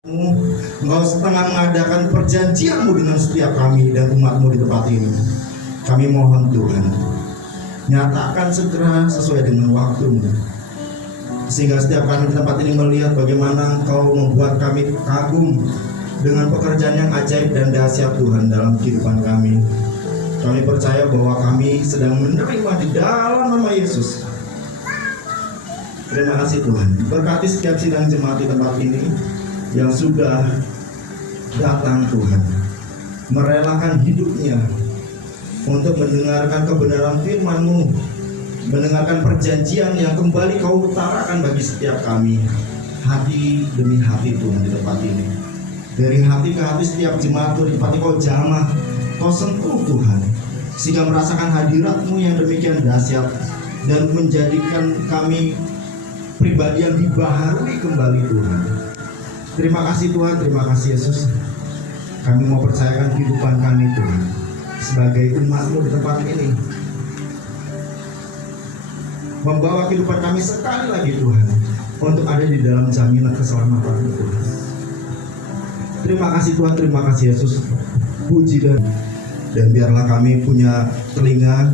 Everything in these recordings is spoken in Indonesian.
Engkau setengah mengadakan perjanjianmu dengan setiap kami dan umatmu di tempat ini. Kami mohon Tuhan, nyatakan segera sesuai dengan waktumu, sehingga setiap kami di tempat ini melihat bagaimana Engkau membuat kami kagum dengan pekerjaan yang ajaib dan dahsyat Tuhan dalam kehidupan kami. Kami percaya bahwa kami sedang menerima di dalam nama Yesus. Terima kasih Tuhan. Berkati setiap sidang jemaat di tempat ini yang sudah datang Tuhan, merelakan hidupnya untuk mendengarkan kebenaran firman-Mu, mendengarkan perjanjian yang kembali Kau utarakan bagi setiap kami, hati demi hati Tuhan di tempat ini. Dari hati ke hati setiap jemaat Tuhan di tempat ini Kau jamah, Kau sentuh Tuhan, sehingga merasakan hadirat-Mu yang demikian dahsyat dan menjadikan kami pribadi yang dibaharui kembali Tuhan. Terima kasih Tuhan, terima kasih Yesus. Kami mau percayakan kehidupan kami Tuhan sebagai umat-Mu di tempat ini, membawa kehidupan kami sekali lagi Tuhan untuk ada di dalam jaminan keselamatan Tuhan. Terima kasih Tuhan, terima kasih Yesus. Puji dan biarlah kami punya telinga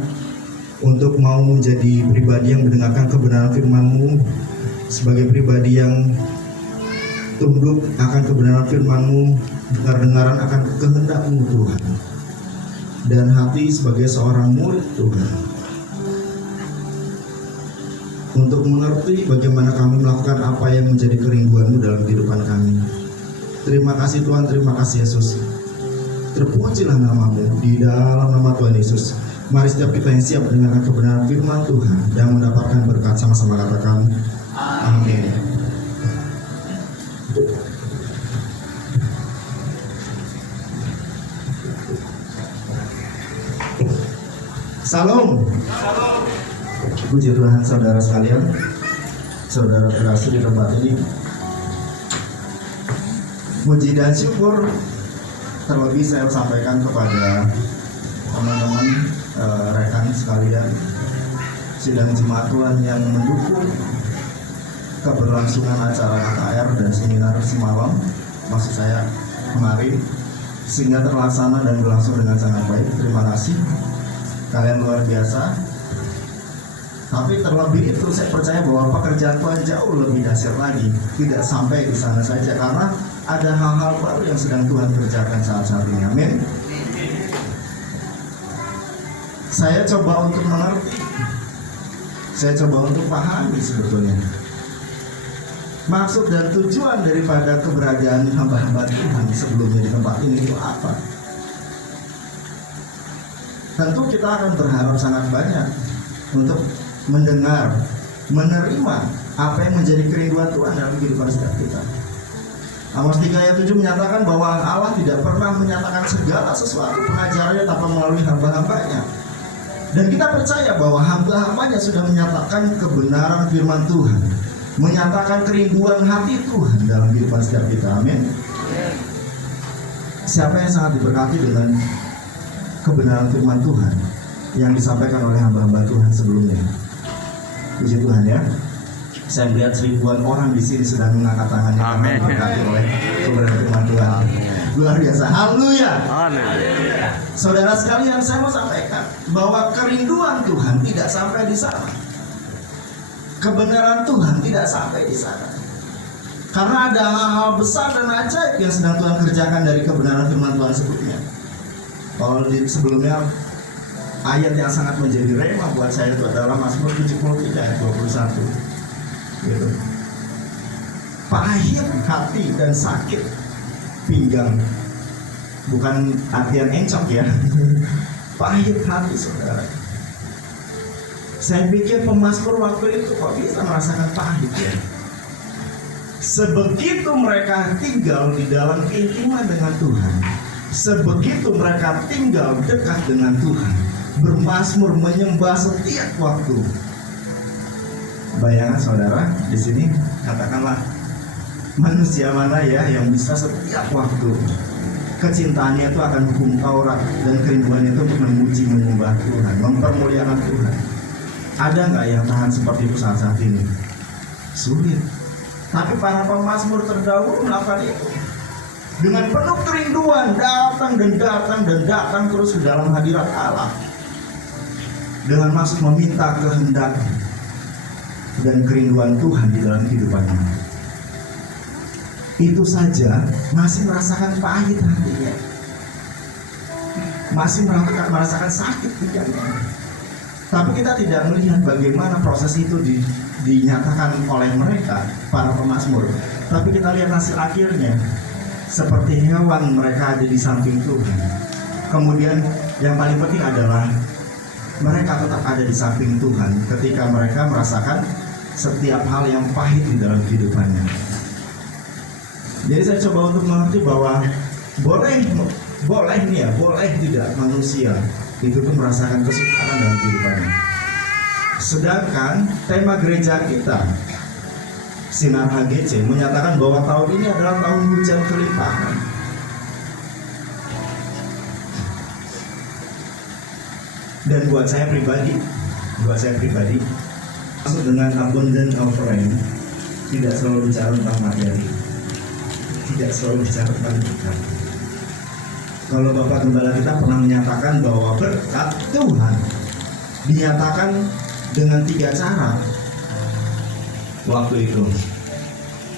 untuk mau menjadi pribadi yang mendengarkan kebenaran firman-Mu, sebagai pribadi yang tunduk akan kebenaran firman-Mu, dengar-dengaran akan kehendak-Mu Tuhan, dan hati sebagai seorang murid Tuhan untuk mengerti bagaimana kami melakukan apa yang menjadi kerinduan-Mu dalam kehidupan kami. Terima kasih Tuhan, terima kasih Yesus. Terpujilah nama-Mu di dalam nama Tuhan Yesus. Mari setiap kita yang siap mendengarkan kebenaran firman Tuhan dan mendapatkan berkat, sama-sama katakan amin. Salam. Puji Tuhan saudara sekalian, saudara terkasih di tempat ini. Puji dan syukur terlebih saya sampaikan kepada teman-teman rekan sekalian sidang jemaat Tuhan yang mendukung keberlangsungan acara KKR dan seminar semalam, maksud saya kemarin, sehingga terlaksana dan berlangsung dengan sangat baik. Terima kasih, kalian luar biasa. Tapi terlebih itu saya percaya bahwa pekerjaan Tuhan jauh lebih dahsyat lagi. Tidak sampai di sana saja, karena ada hal-hal baru yang sedang Tuhan kerjakan saat ini. Amin. Saya coba untuk mengerti, saya coba untuk pahami sebetulnya maksud dan tujuan daripada keberadaan hamba-hamba Tuhan sebelumnya di tempat ini itu apa. Tentu kita akan berharap sangat banyak untuk mendengar, menerima apa yang menjadi kerinduan Tuhan dalam kehidupan setiap kita. Amos 3 ayat 7 menyatakan bahwa Allah tidak pernah menyatakan segala sesuatu pengajarannya tanpa melalui hamba-hambanya. Dan kita percaya bahwa hamba-hambanya sudah menyatakan kebenaran firman Tuhan, menyatakan kerinduan hati Tuhan dalam kehidupan setiap kita. Amin. Siapa yang sangat diberkati dengan kebenaran firman Tuhan yang disampaikan oleh hamba-hamba Tuhan sebelumnya? Puji Tuhan ya. Saya melihat ribuan orang di sini sedang mengangkat tangannya. Amin. Diberkati oleh kebenaran firman Tuhan. Luar biasa. Haleluya. Amin. Saudara sekalian, saya mau sampaikan bahwa kerinduan Tuhan tidak sampai di sana. Kebenaran Tuhan tidak sampai di sana. Karena ada hal-hal besar dan ajaib yang sedang Tuhan kerjakan dari kebenaran firman Tuhan sebelumnya. Kalau sebelumnya ayat yang sangat menjadi rema buat saya itu adalah Mazmur 73 ayat 21. Gitu. Pahit hati dan sakit pinggang, bukan artian encok ya. Pahit hati saudara. Saya pikir pemazmur waktu itu kok bisa merasakan pahit ya. Sebegitu mereka tinggal di dalam keintiman dengan Tuhan, sebegitu mereka tinggal dekat dengan Tuhan, bermazmur menyembah setiap waktu. Bayangan saudara, di sini katakanlah manusia mana ya yang bisa setiap waktu kecintaannya itu akan hukum Taurat dan kerinduannya itu untuk memuji menyembah Tuhan, mempermuliakan Tuhan. Ada nggak yang tahan seperti itu saat ini? Sulit. Tapi para pemazmur terdahulu melakukan itu dengan penuh kerinduan, datang dan datang dan datang terus ke dalam hadirat Allah dengan maksud meminta kehendak dan kerinduan Tuhan di dalam kehidupannya. Itu saja masih merasakan pahit hatinya, masih merasakan sakit pikirannya. Tapi kita tidak melihat bagaimana proses itu dinyatakan oleh mereka, para pemazmur. Tapi kita lihat hasil akhirnya, seperti hewan mereka ada di samping Tuhan. Kemudian yang paling penting adalah mereka tetap ada di samping Tuhan ketika mereka merasakan setiap hal yang pahit di dalam kehidupannya. Jadi saya coba untuk mengerti bahwa boleh tidak manusia itu pun merasakan kesukaran dalam kehidupannya. Sedangkan tema gereja kita, Sinar HGC, menyatakan bahwa tahun ini adalah tahun hujan kelimpahan. Dan buat saya pribadi, maksud dengan abundant of rain tidak selalu bicara tentang materi, tidak selalu bicara tentang berkat. Kalau Bapak Gembala kita pernah menyatakan bahwa berkat Tuhan dinyatakan dengan 3 cara. Waktu itu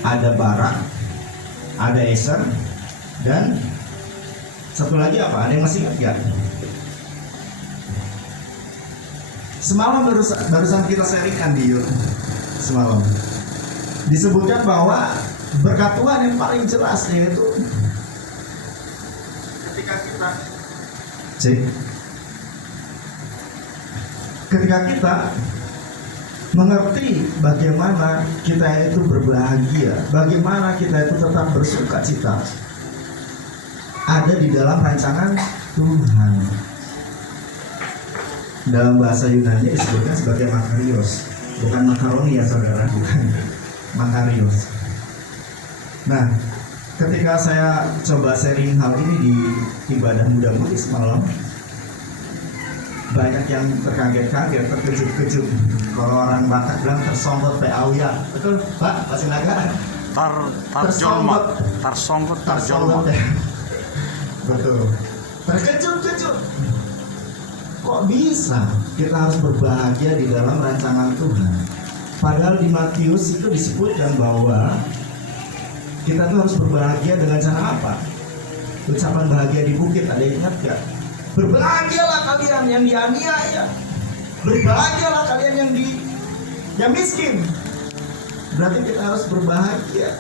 ada Barak, ada Eser, dan satu lagi apa? Ada yang masih ingat gak? Semalam barusan kita sharingkan di YouTube. Semalam disebutkan bahwa berkat Tuhan yang paling jelas yaitu ketika kita mengerti bagaimana kita itu berbahagia, bagaimana kita itu tetap bersuka cita ada di dalam rancangan Tuhan. Dalam bahasa Yunani disebutkan sebagai makarios, bukan makaroni ya saudara, bukan makarios. Nah, ketika saya coba sharing hal ini di ibadah muda mudi semalam, banyak yang terkaget-kaget, terkejut-kejut. Kalau orang Batak bilang tersongkot peauya, betul Pak? Masih naga? Tersongkot ya. Betul. Terkejut-kejut. Kok bisa kita harus berbahagia di dalam rancangan Tuhan? Padahal di Matius itu disebutkan bahwa kita tuh harus berbahagia dengan cara apa? Ucapan bahagia di bukit, ada yang ingat gak? Berbahagialah kalian yang dianiaya, berbahagialah kalian yang miskin. Berarti kita harus berbahagia.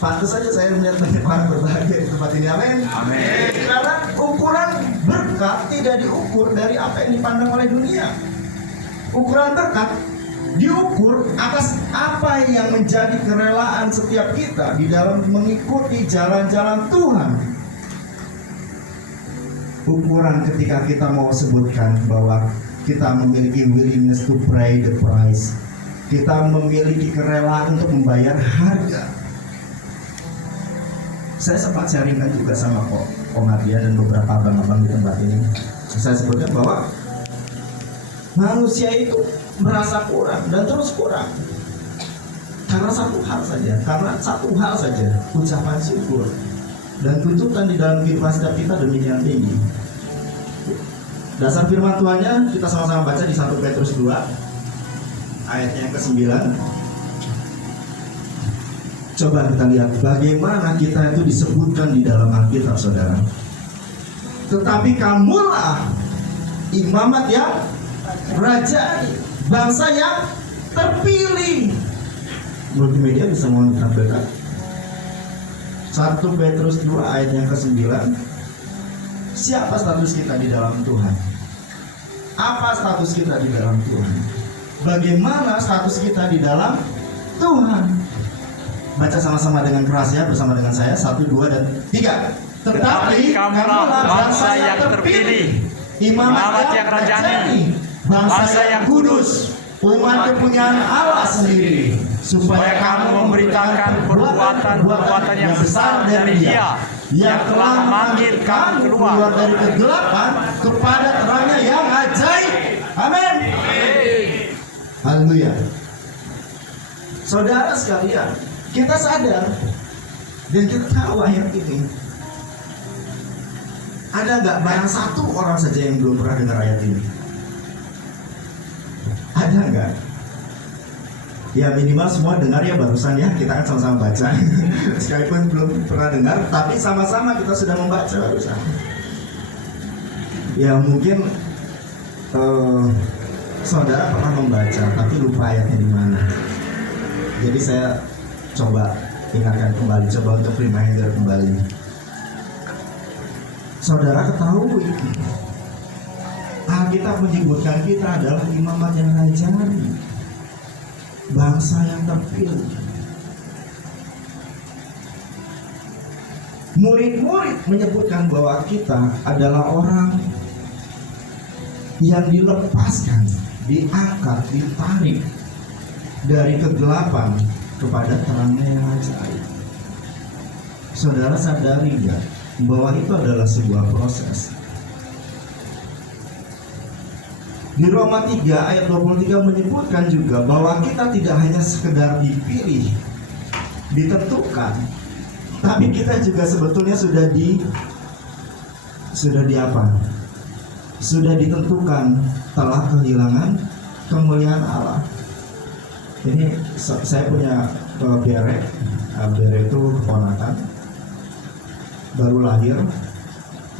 Pantas saja saya melihat banyak orang berbahagia di tempat ini, amin. Amin. Karena ukuran berkat tidak diukur dari apa yang dipandang oleh dunia. Ukuran berkat diukur atas apa yang menjadi kerelaan setiap kita di dalam mengikuti jalan-jalan Tuhan. Ukuran ketika kita mau sebutkan bahwa kita memiliki willingness to pay the price, kita memiliki kerelaan untuk membayar harga. Saya sempat sharingkan juga sama Om Ardia dan beberapa abang-abang di tempat ini. Saya sebutkan bahwa manusia itu merasa kurang dan terus kurang karena satu hal saja, ucapan syukur dan tuntutan di dalam kehidupan setiap kita demikian tinggi. Dasar firman Tuhannya kita sama-sama baca di 1 Petrus 2 ayatnya yang ke-9. Coba kita lihat bagaimana kita itu disebutkan di dalam Alkitab, saudara. Tetapi kamulah imamat yang rajani, bangsa yang terpilih. Multimedia bisa mohon ditampilkan 1 Petrus 2 ayat yang ke-9. Siapa status kita di dalam Tuhan? Apa status kita di dalam Tuhan? Bagaimana status kita di dalam Tuhan? Baca sama-sama dengan keras ya, bersama dengan saya. 1, 2, dan 3. Tetapi kamulah bangsa yang terpilih, imamat yang rajani, bangsa yang kudus, umat kepunyaan Allah sendiri, supaya kamu memberitakan perbuatan yang besar dari Dia yang telah memanggil kamu keluar dari kegelapan kepada terangnya yang ajaib. Amin. Haleluya. Saudara sekalian, Kita sadar dan kita tahu ayat ini. Ada nggak barang satu orang saja yang belum pernah dengar ayat ini? Ada nggak? Ya minimal semua dengar ya barusan ya, kita kan sama-sama baca. Sekalipun belum pernah dengar, tapi sama-sama kita sudah membaca barusan. Ya mungkin saudara pernah membaca, tapi lupa ayatnya di mana. Jadi saya coba ingatkan kembali, coba untuk reminder kembali. Saudara ketahui, Alkitab menyebutkan kita adalah imamat yang rajani, bangsa yang terpilih. Murid-murid menyebutkan bahwa kita adalah orang yang dilepaskan, diangkat, ditarik dari kegelapan kepada terangnya yang ajaib. Saudara sadari nggak bahwa itu adalah sebuah proses? Di Roma 3 ayat 23 menyebutkan juga bahwa kita tidak hanya sekedar dipilih, ditentukan, tapi kita juga sebetulnya sudah ditentukan telah kehilangan kemuliaan Allah. Ini saya punya Bere itu keponakan baru lahir.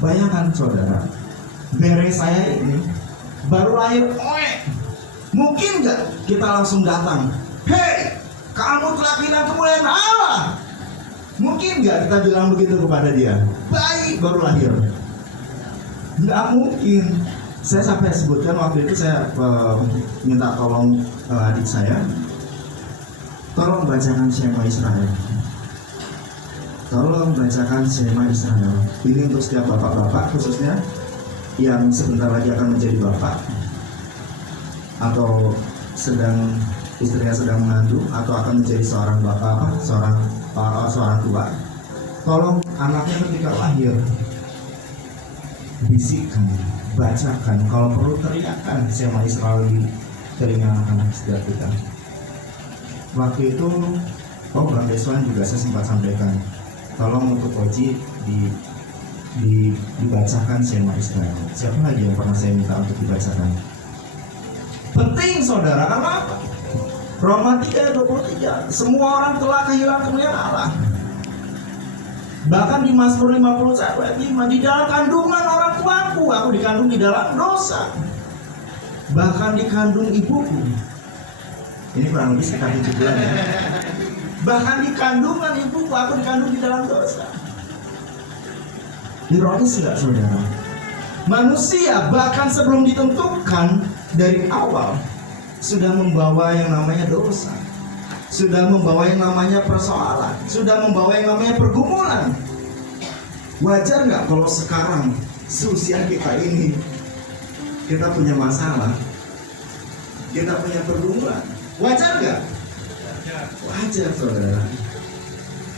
Bayangkan saudara, Bere saya ini baru lahir, mungkin nggak kita langsung datang, hei, kamu telah kehilangan kemuliaan Allah? Mungkin nggak kita bilang begitu kepada dia, bayi baru lahir? Nggak mungkin. Saya sampai sebutkan waktu itu, saya minta tolong adik saya, tolong bacakan Shema Israel. Tolong bacakan Shema Israel. Ini untuk setiap bapak-bapak khususnya yang sebentar lagi akan menjadi bapak, atau istrinya sedang mengandung, atau akan menjadi seorang bapak, seorang tua. Tolong anaknya ketika lahir bisikkan, bacakan, kalau perlu teriakkan Shema Israel di telinga anak-anak setiap kita. Waktu itu Bang Deswan juga saya sempat sampaikan, tolong untuk Oji dibacakan Shema Israel. Siapa lagi yang pernah saya minta untuk dibacakan? Penting saudara, karena apa? Roma 3:23, semua orang telah kehilangan kemuliaan Allah. Bahkan di Mazmur 51 ayat 5, di dalam kandungan orang tuaku, aku dikandung di dalam dosa. Bahkan dikandung ibuku. Ini kurang lebih sekitar 7 bulan ya. Bahkan di kandungan ibuku, aku dikandung di dalam dosa. Ironis tidak saudara? Manusia bahkan sebelum ditentukan dari awal sudah membawa yang namanya dosa, sudah membawa yang namanya persoalan, sudah membawa yang namanya pergumulan. Wajar nggak kalau sekarang seusia kita ini kita punya masalah, kita punya pergumulan? Wajar nggak? Wajar saudara.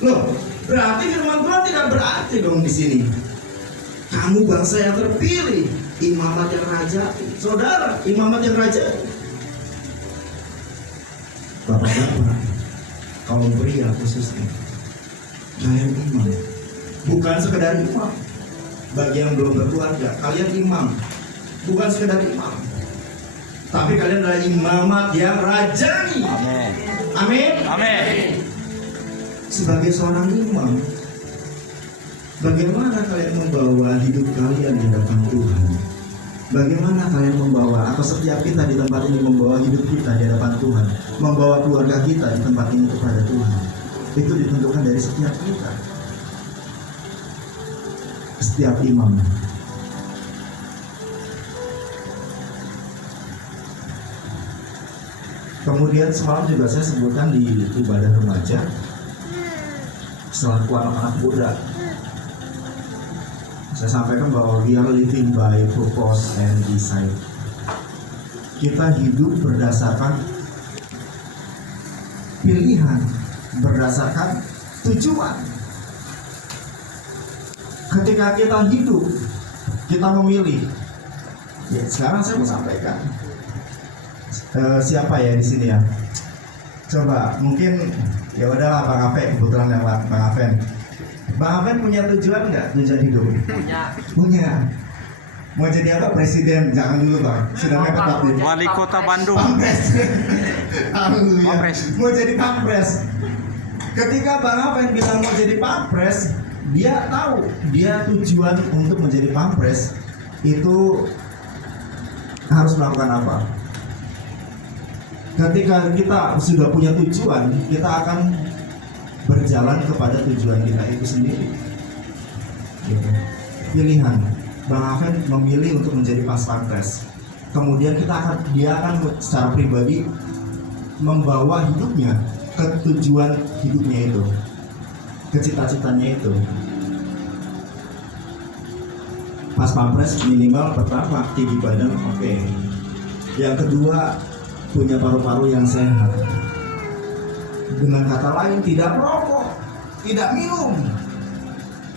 Loh, berarti firman Tuhan tidak berarti dong di sini. Kamu bangsa yang terpilih, imamat yang raja. Saudara, imamat yang raja. Bapak-bapak, kaum pria khususnya, kalian imam. Bukan sekedar imam. Bagi yang belum berkeluarga, kalian imam. Bukan sekedar imam, tapi kalian adalah imamat yang rajani. Amin. Amin. Sebagai seorang imam, bagaimana kalian membawa hidup kalian di hadapan Tuhan? Bagaimana kalian membawa, atau setiap kita di tempat ini membawa hidup kita di hadapan Tuhan, membawa keluarga kita di tempat ini kepada Tuhan? Itu ditentukan dari setiap kita, setiap imam. Kemudian semalam juga saya sebutkan di ibadah remaja, selaku anak-anak muda, saya sampaikan bahwa we are living by purpose and design. Kita hidup berdasarkan pilihan, berdasarkan tujuan. Ketika kita hidup, kita memilih. Ya, sekarang saya mau sampaikan. Siapa ya di sini ya? Coba mungkin Ya udahlah Bang Afen, kebetulan lewat Bang Afen. Bang Afen punya tujuan nggak? Tujuan hidup? Punya. Mau jadi apa? Presiden? Jangan dulu Bang. Sudah mepet waktu. Wali Kota Bandung. Pampres. Haleluya. Pampres. Mau jadi pampres. Ketika Bang Afen bilang mau jadi pampres, dia tahu dia tujuan untuk menjadi pampres itu harus melakukan apa. Ketika kita sudah punya tujuan, kita akan berjalan kepada tujuan kita itu sendiri. Pilihan. Bang Afen memilih untuk menjadi pampres. Kemudian dia akan secara pribadi membawa hidupnya ke tujuan hidupnya itu, ke cita-citanya itu. Pas pampres minimal pertama tinggi badan oke. Yang kedua punya paru-paru yang sehat. Dengan kata lain tidak merokok, tidak minum.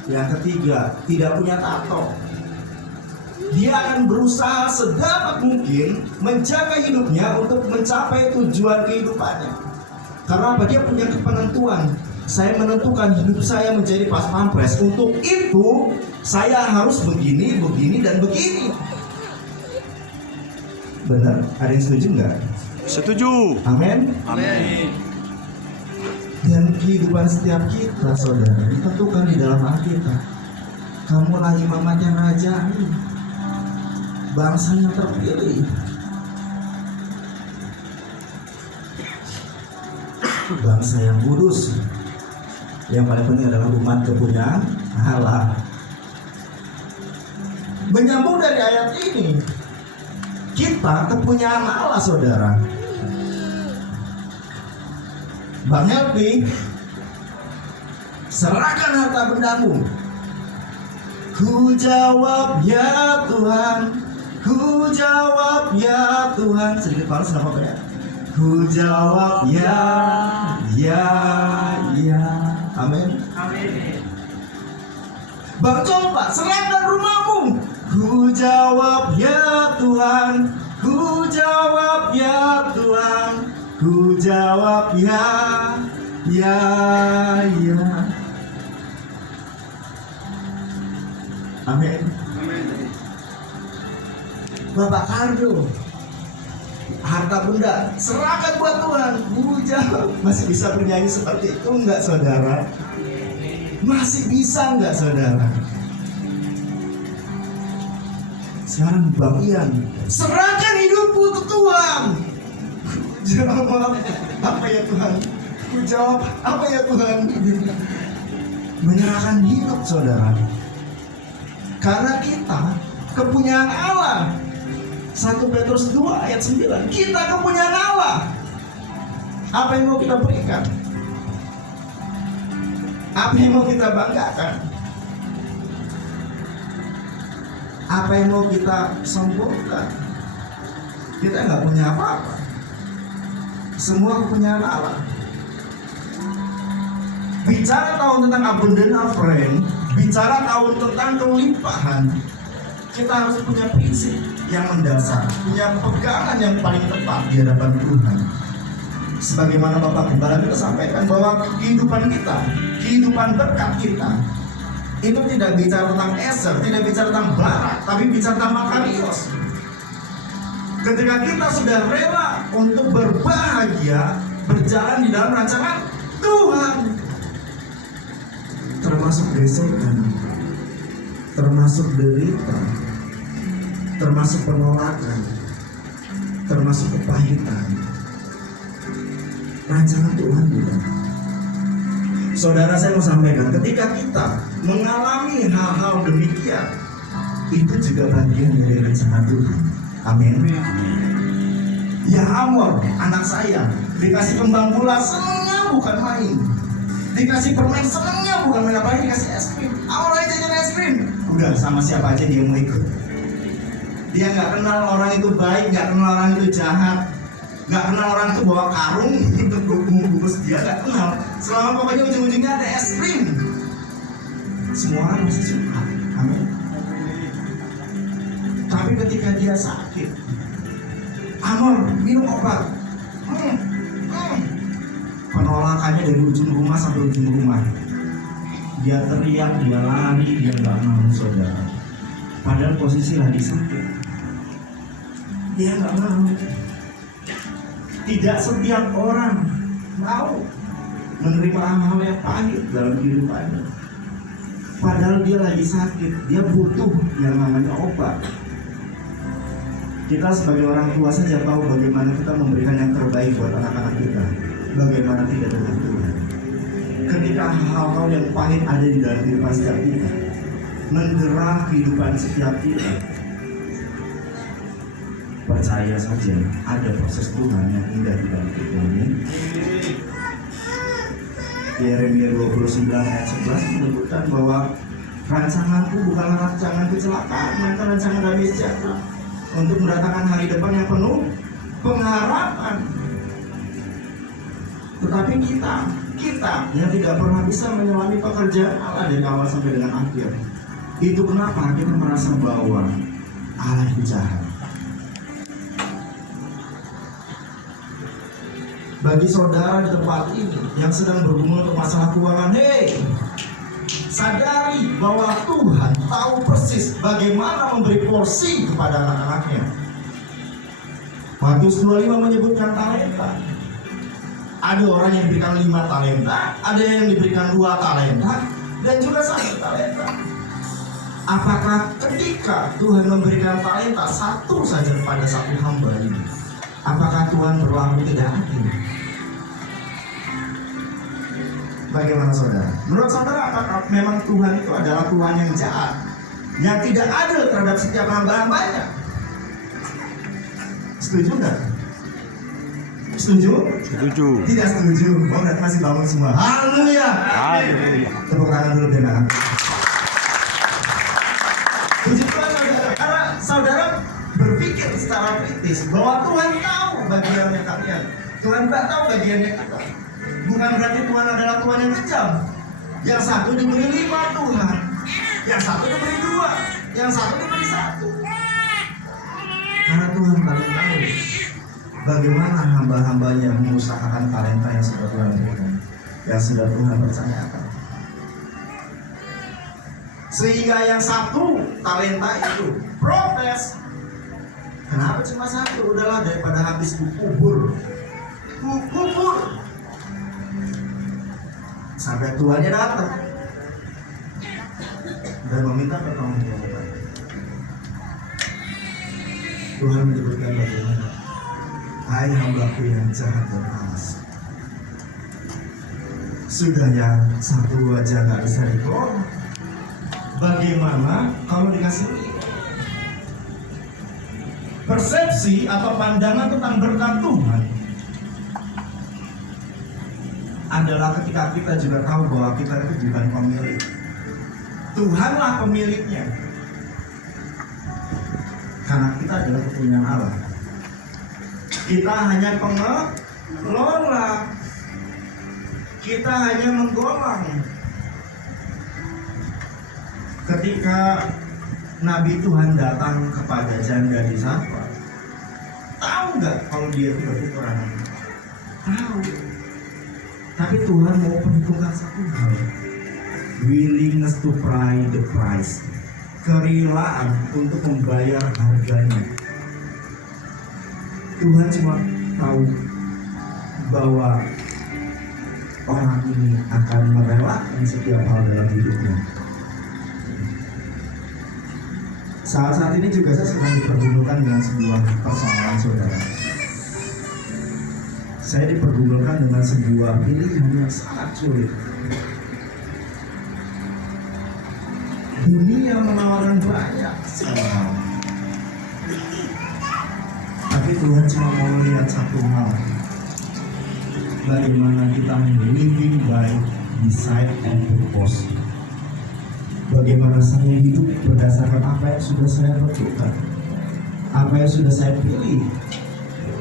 Yang ketiga tidak punya tato. Dia akan berusaha sedapat mungkin menjaga hidupnya untuk mencapai tujuan kehidupannya. Karena apa? Dia punya penentuan. Saya menentukan hidup saya menjadi pas pampres. Untuk itu saya harus begini, begini, dan begini. Benar? Ada yang setuju nggak? Setuju. Amin. Amin. Dan kehidupan setiap kita, saudara, ditentukan di dalam Alkitab. Kamulah imamat yang rajani, bangsa yang terpilih, bangsa yang kudus. Yang paling penting adalah umat kepunyaan Allah. Menyambung dari ayat ini, kita kepunyaan Allah, saudara. Bang Helpi, serahkan harta bendamu. Ku jawab ya Tuhan, ku jawab ya Tuhan. Sedikit panas kenapa ya? Ku jawab ya. Amin. Amin. Bang coba serahkan rumahmu. Ku jawab ya Tuhan, ku jawab ya Tuhan, ku jawab ya. Amin. Bapak Kardo, harta benda serahkan buat Tuhan. Ku jawab. Masih bisa bernyanyi seperti itu enggak, saudara? Masih bisa enggak, saudara? Sekarang Bang Ian, serahkan hidupku ke Tuhan. Jawab apa ya Tuhan? Ku jawab apa ya Tuhan? Menyerahkan hidup, saudara. Karena kita kepunyaan Allah. 1 Petrus 2 ayat 9. Kita kepunyaan Allah. Apa yang mau kita berikan? Apa yang mau kita banggakan? Apa yang mau kita sombongkan? Kita nggak punya apa-apa. Semua kepunyaan Allah. Bicara tahun tentang abundant friend, bicara tahun tentang kelimpahan, kita harus punya prinsip yang mendasar, punya pegangan yang paling tepat di hadapan Tuhan. Sebagaimana Bapak Gembala kita sampaikan bahwa kehidupan kita, kehidupan berkat kita, itu tidak bicara tentang Eser, tidak bicara tentang Barak, tapi bicara tentang Makarios. Ketika kita sudah rela untuk berbahagia, berjalan di dalam rancangan Tuhan, termasuk gesekan, termasuk derita, termasuk penolakan, termasuk kepahitan, rancangan Tuhan juga. Saudara, saya mau sampaikan, ketika kita mengalami hal-hal demikian, itu juga bagian dari rancangan Tuhan. Amin. Ya Amor, anak saya, dikasih kembang bola senangnya bukan main, dikasih permen senangnya bukan main, apalagi dikasih es krim. Amor aja jajan es krim, udah sama siapa aja dia mau ikut. Dia nggak kenal orang itu baik, nggak kenal orang itu jahat, nggak kenal orang itu bawa karung untuk bungkus, dia nggak kenal. Selama pokoknya ujung-ujungnya ada es krim, semua orang masih suka. Amin. Tapi ketika dia sakit, Amor minum obat, penolakan penolakannya dari ujung rumah sampai ujung rumah. Dia teriak, dia lari, dia nggak mau, saudara. Padahal posisi lagi sakit. Dia nggak mau. Tidak setiap orang mau menerima hal-hal yang pahit dalam kehidupannya. Padahal dia lagi sakit, dia butuh yang namanya obat. Kita sebagai orang tua saja tahu bagaimana kita memberikan yang terbaik buat anak-anak kita. Bagaimana tidak dengan Tuhan. Ketika hal-hal yang pahit ada di dalam kehidupan setiap kita, mendera kehidupan setiap kita, percaya saja ada proses Tuhan yang indah di dalam kehidupan ini. Yeremia 29 ayat 11 menyebutkan bahwa rancanganku bukanlah rancangan kecelakaan, melainkan rancangan damai sejahtera, untuk mendatangkan hari depan yang penuh pengharapan. Tetapi kita yang tidak pernah bisa menyelami pekerjaan Allah dari awal sampai dengan akhir, itu kenapa kita merasa bahwa Allah itu jahat. Bagi saudara di tempat ini yang sedang bergumul untuk masalah keuangan, sadari bahwa Tuhan tahu persis bagaimana memberi porsi kepada anak-anaknya. Matius 25 menyebutkan talenta. Ada orang yang diberikan 5 talenta, ada yang diberikan 2 talenta, dan juga 1 talenta. Apakah ketika Tuhan memberikan talenta 1 saja kepada 1 hamba ini, apakah Tuhan berlaku tidak adil? Bagaimana saudara? Menurut saudara, apakah memang Tuhan itu adalah Tuhan yang jahat, yang tidak adil terhadap setiap hamba-hambanya? Setuju nggak? Setuju? Setuju. Tidak setuju. Oh, berarti masih bangun semua. Haleluya. Haleluya. Tepuk tangan dulu biar nggak. Puji Tuhan saudara, karena saudara berpikir secara kritis bahwa Tuhan tahu bagiannya kalian. Tuhan tak tahu bagiannya kita. Bukan berarti Tuhan adalah Tuhan yang kejam. Yang satu diberi 5 Tuhan, yang satu diberi 2, yang satu diberi 1. Karena Tuhan paling tahu bagaimana hamba-hambanya mengusahakan talenta yang sudah Tuhan berikan, yang sudah Tuhan percayakan. Sehingga yang 1 talenta itu protes. Kenapa cuma 1? Udahlah, daripada habis kubur. Sampai tuannya datang dan meminta pertanggungjawaban. Tuhan menyebutkan bagaimana, hai hambaku yang jahat dan malas, sudah yang 1 aja nggak bisa ditolong, bagaimana kalau dikasih 5? Persepsi atau pandangan tentang berkat Tuhan adalah ketika kita juga tahu bahwa kita itu bukan pemilik. Tuhanlah pemiliknya. Karena kita adalah kepunyaan Allah. Kita hanya pengelola. Kita hanya menggomang. Ketika Nabi Tuhan datang kepada janda di Sarfat, tahu nggak kalau dia itu berkekurangan? Tahu. Tapi Tuhan mau perhitungkan satu hal, willingness to pay the price, kerelaan untuk membayar harganya. Tuhan cuma tahu bahwa orang ini akan merelakan setiap hal dalam hidupnya. Saat ini juga saya sedang dipergumulkan dengan sebuah persoalan saudara. Saya dipergumulkan dengan sebuah pilihan yang sangat sulit. Dunia menawarkan banyak hal, tapi Tuhan cuma mau lihat satu hal, bagaimana kita living by design and purpose. Bagaimana saya hidup berdasarkan apa yang sudah saya tentukan, apa yang sudah saya pilih,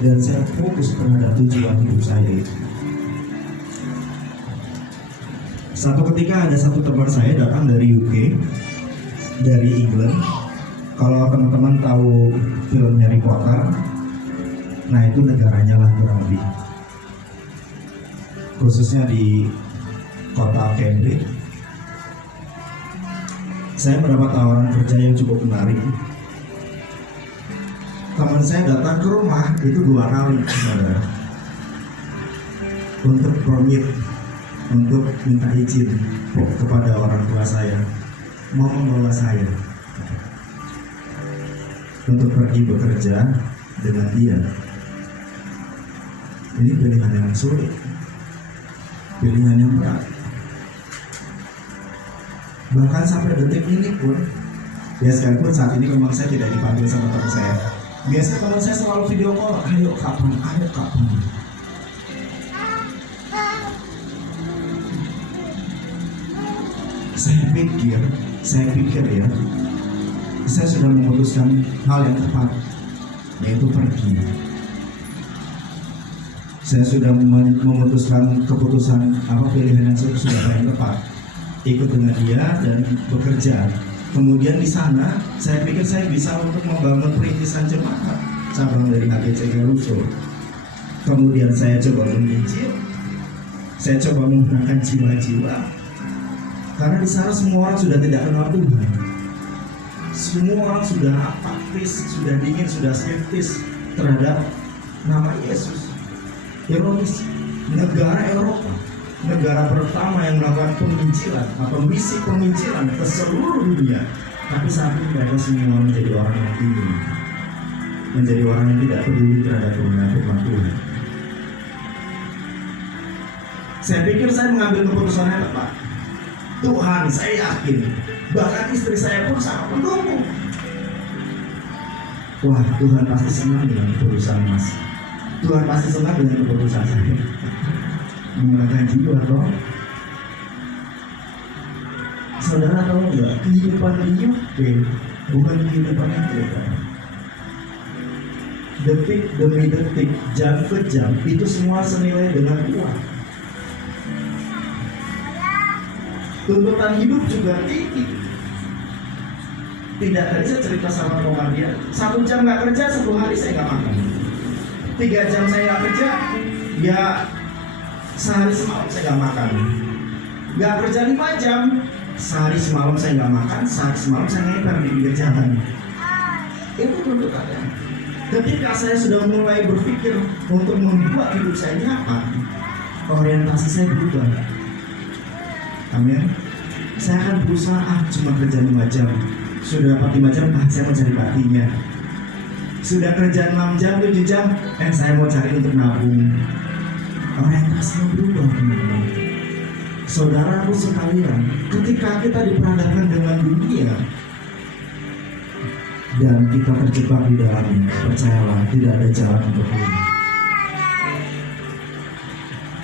dan saya fokus terhadap tujuan hidup saya. Satu ketika ada satu teman saya datang dari UK, dari England. Kalau teman-teman tahu film Harry Potter, nah itu negaranya lah kurang lebih. khususnya di kota Cambridge. Saya mendapat tawaran kerja yang cukup menarik. Teman saya datang ke rumah itu 2 kali, saudara, untuk komit, untuk minta izin kepada orang tua saya mau membawa saya untuk pergi bekerja dengan dia. Ini pilihan yang sulit, pilihan yang berat. Bahkan sampai detik ini pun, ya sekalipun saat ini memang saya tidak dipanggil sama teman saya. Biasanya teman saya selalu video call, ayo kapan, ayo kapan. Saya pikir ya, saya sudah memutuskan hal yang tepat, yaitu pergi. Saya sudah memutuskan keputusan pilihan yang sudah paling tepat, ikut dengan dia dan bekerja. Kemudian di sana saya pikir saya bisa untuk membangun perintisan jemaat cabang dari HGC Galuso. Kemudian saya coba menginjil, saya coba menggunakan jiwa-jiwa, karena di sana semua orang sudah tidak kenal Tuhan. Semua orang sudah apatis, sudah dingin, sudah skeptis terhadap nama Yesus. Ironis, negara Eropa, negara pertama yang melakukan penginjilan atau misi penginjilan ke seluruh dunia, tapi saat ini mereka semua menjadi orang yang dingin, menjadi orang yang tidak peduli terhadap firman Tuhan. Saya pikir saya mengambil keputusan yang tepat. Tuhan, saya yakin, bahkan istri saya pun sangat mendukung. Wah, Tuhan pasti senang dengan keputusan Mas. Tuhan pasti senang dengan keputusan saya. Menggunakan jiwa dong. Saudara tahu nggak, kehidupan di UK bukan kehidupan yang kita. Detik demi detik, jam ke jam, itu semua senilai dengan uang. Tuntutan hidup juga tinggi. Tidak tadi saya cerita sama teman dia, 1 jam nggak kerja, 1 hari saya nggak makan. 3 jam saya nggak kerja, ya sehari semalam saya nggak makan. Nggak kerja 5 jam, sehari semalam saya nggak makan, sehari semalam saya ngeper di pinggir jalan. Itu tuntutannya. Ketika saya sudah mulai berpikir untuk membuat hidup saya nyaman, orientasi saya berubah. Amin. Saya akan berusaha cuma kerja 5 jam. Sudah dapat 5 jam, saya mau cari batinya. Sudah kerja 6 jam, 7 jam, saya mau cari untuk nabung. Orientasinya berubah, teman-teman. Saudaraku sekalian, ketika kita diperhadapkan dengan dunia dan kita terjebak di dalamnya, percayalah tidak ada jalan untuk pulang.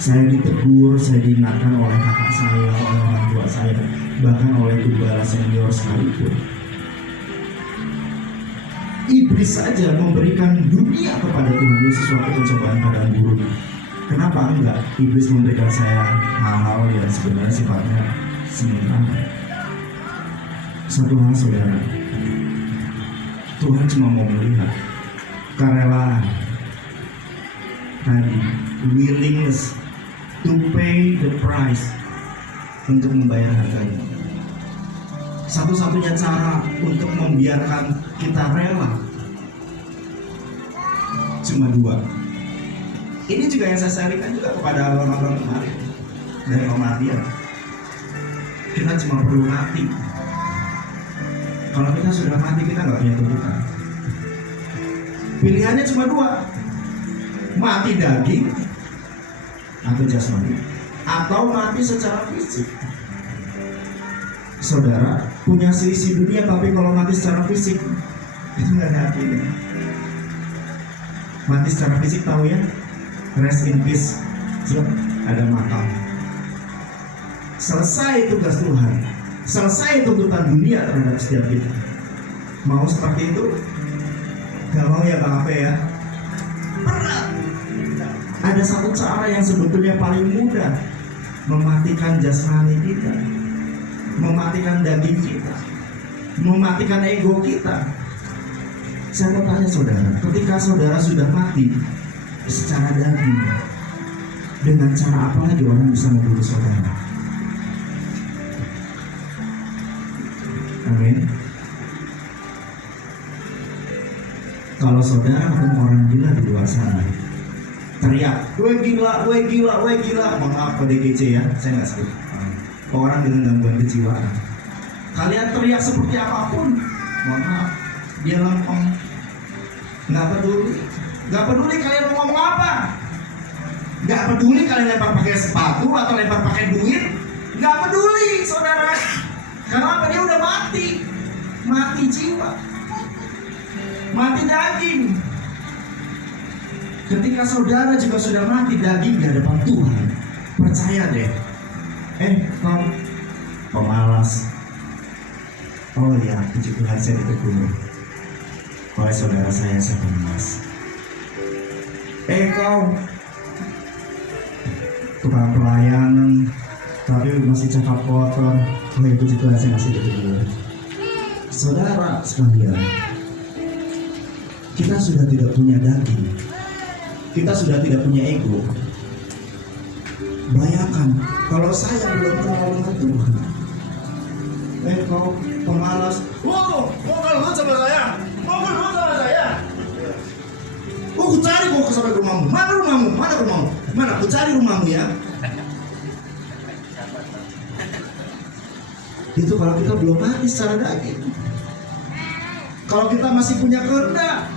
Saya ditegur, saya diingatkan oleh kakak saya, oleh orang tua saya, bahkan oleh gembala senior sekalipun. Iblis saja memberikan dunia kepada Tuhan Yesus suatu pencobaan keadaan buruk. Kenapa enggak iblis memberikan saya hal-hal yang sebenarnya sifatnya sementara? Satu hal saudara, Tuhan cuma mau melihat kerelaan tadi, willingness to pay the price, untuk membayar harganya. Satu-satunya cara untuk membiarkan kita rela cuma 2. Ini juga yang saya sharingkan juga kepada abang-abang kemarin dari Romania. Kita cuma perlu mati. Kalau kita sudah mati, kita nggak punya tuntutan. Pilihannya cuma 2, mati daging atau jasmani, atau mati secara fisik. Saudara punya seisi dunia, tapi kalau mati secara fisik itu nggak ada artinya. Mati secara fisik tahu ya, rest in peace, ada makam. Selesai tugas Tuhan, selesai tuntutan dunia terhadap setiap kita. Mau seperti itu? Gak mau ya Bang Ape ya? Berat. Ada satu cara yang sebetulnya paling mudah mematikan jasmani kita, mematikan daging kita, mematikan ego kita. Saya mau tanya saudara, ketika saudara sudah mati secara daging, Dengan cara apa lagi orang bisa membunuh saudara? Amin. Kalau saudara ketemu orang gila di luar sana, teriak, "Gue gila, gue gila, gue gila." Mohon maaf PDGC ya, saya nggak sebut. Orang dengan gangguan kejiwaan. Kalian teriak seperti apapun, mohon maaf, dia lempeng. Nggak peduli kalian mau ngomong apa. Nggak peduli kalian lempar pakai sepatu atau lempar pakai duit. Nggak peduli, saudara. Karena apa? Dia udah mati jiwa, mati daging. Ketika saudara juga sudah mati daging di hadapan Tuhan, percaya deh. Kau pemalas. Oh ya, puji Tuhan saya ditegur oleh saudara saya pemalas. Kau tukang pelayanan tapi masih cakap kotor. Oh itu juga saya masih ditegur. Saudara sekalian, kita sudah tidak punya daging, kita sudah tidak punya ego. Bayangkan kalau saya belum kenal dengan Tuhan. Kau pemalas. Wow, mau keluar sama saya? Mau keluar sama saya? Aku cari kau sampai rumahmu. Mana rumahmu? Mana rumahmu? Mana? Aku cari rumahmu ya. Itu kalau kita belum mati secara daging. Kalau kita masih punya kehendak.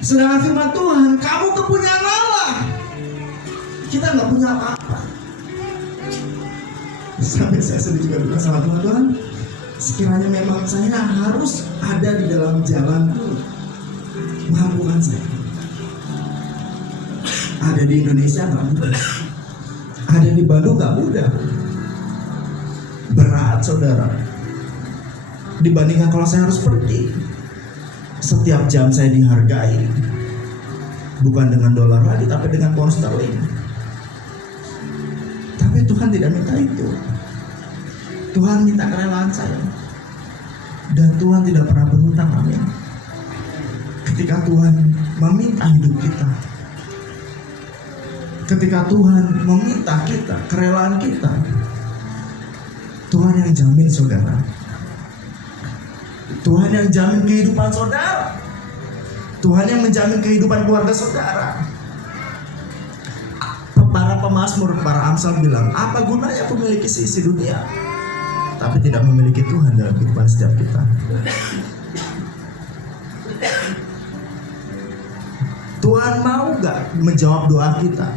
Sedangkan firman Tuhan, kamu kepunyaan Allah. Kita nggak punya apa-apa. Sampai saya sendiri juga bilang sama Tuhan, sekiranya memang saya harus ada di dalam jalan itu, mampukan saya. Ada di Indonesia nggak mudah, ada di Bandung nggak mudah, berat saudara. Dibandingkan kalau saya harus pergi, setiap jam saya dihargai, bukan dengan dolar lagi, tapi dengan pound sterling. Tapi Tuhan tidak minta itu. Tuhan minta kerelaan saya. Dan Tuhan tidak pernah berhutang, amin. Ketika Tuhan meminta hidup kita, ketika Tuhan meminta kita, kerelaan kita, Tuhan yang jamin saudara. Tuhan yang jamin kehidupan saudara. Tuhan yang menjamin kehidupan keluarga saudara. Para pemazmur, para Amsal bilang, apa gunanya aku memiliki seisi dunia tapi tidak memiliki Tuhan dalam kehidupan setiap kita. Tuhan mau gak menjawab doa kita?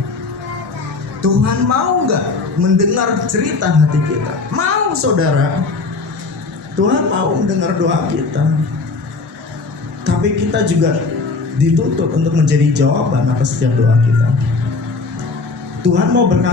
Tuhan mau gak mendengar cerita hati kita? Mau saudara. Tuhan mau mendengar doa kita. Tapi kita juga dituntut untuk menjadi jawaban atas setiap doa kita. Tuhan mau berkata